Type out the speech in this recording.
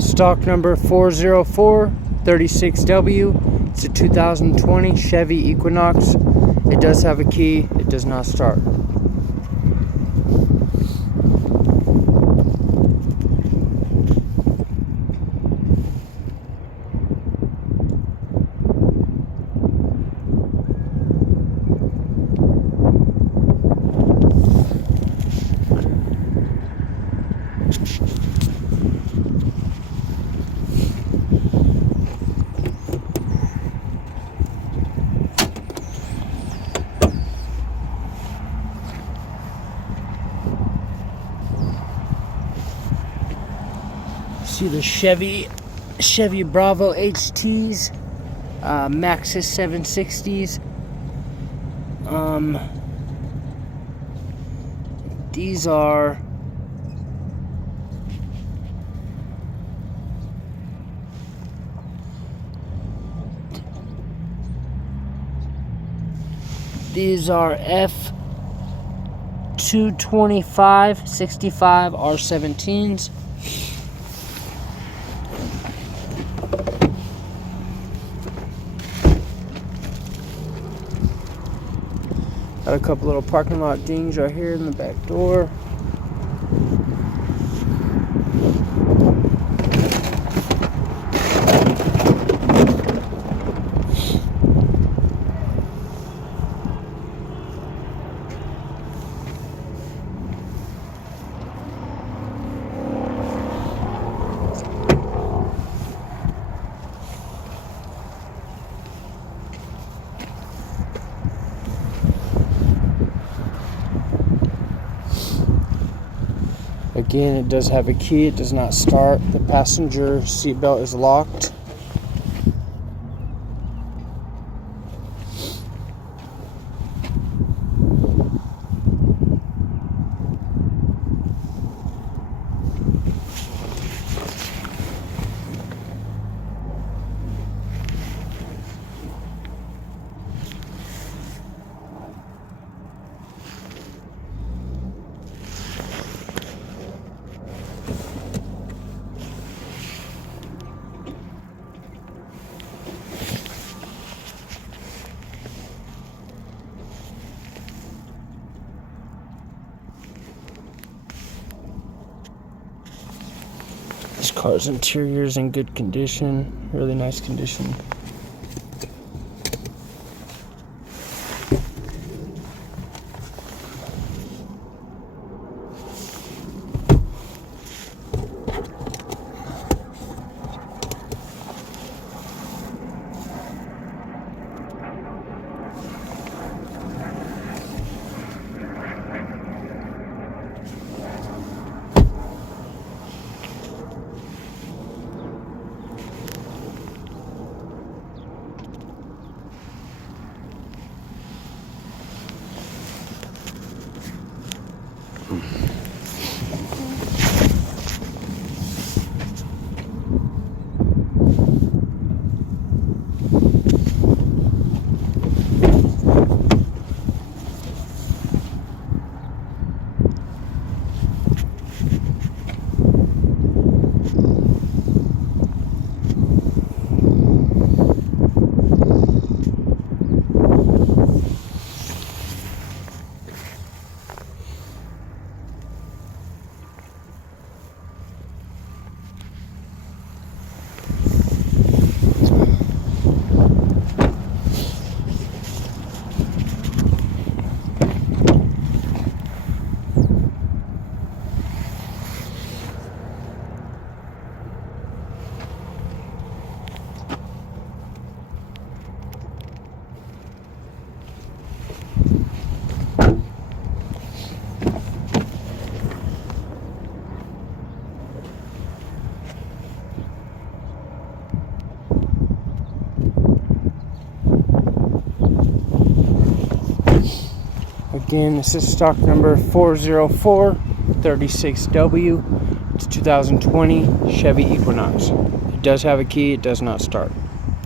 Stock number 40436W. It's a 2020 Chevy Equinox. It does have a key. It does not start. See the Chevy Bravo HTs, Maxxis 760s. These are F225 65 R17s. Got a couple little parking lot dings right here in the back door. Again, it does have a key. It does not start. The passenger seatbelt is locked. This car's interior is in good condition, really nice condition. Again, this is stock number 40436W. It's a 2020 Chevy Equinox. It does have a key, it does not start.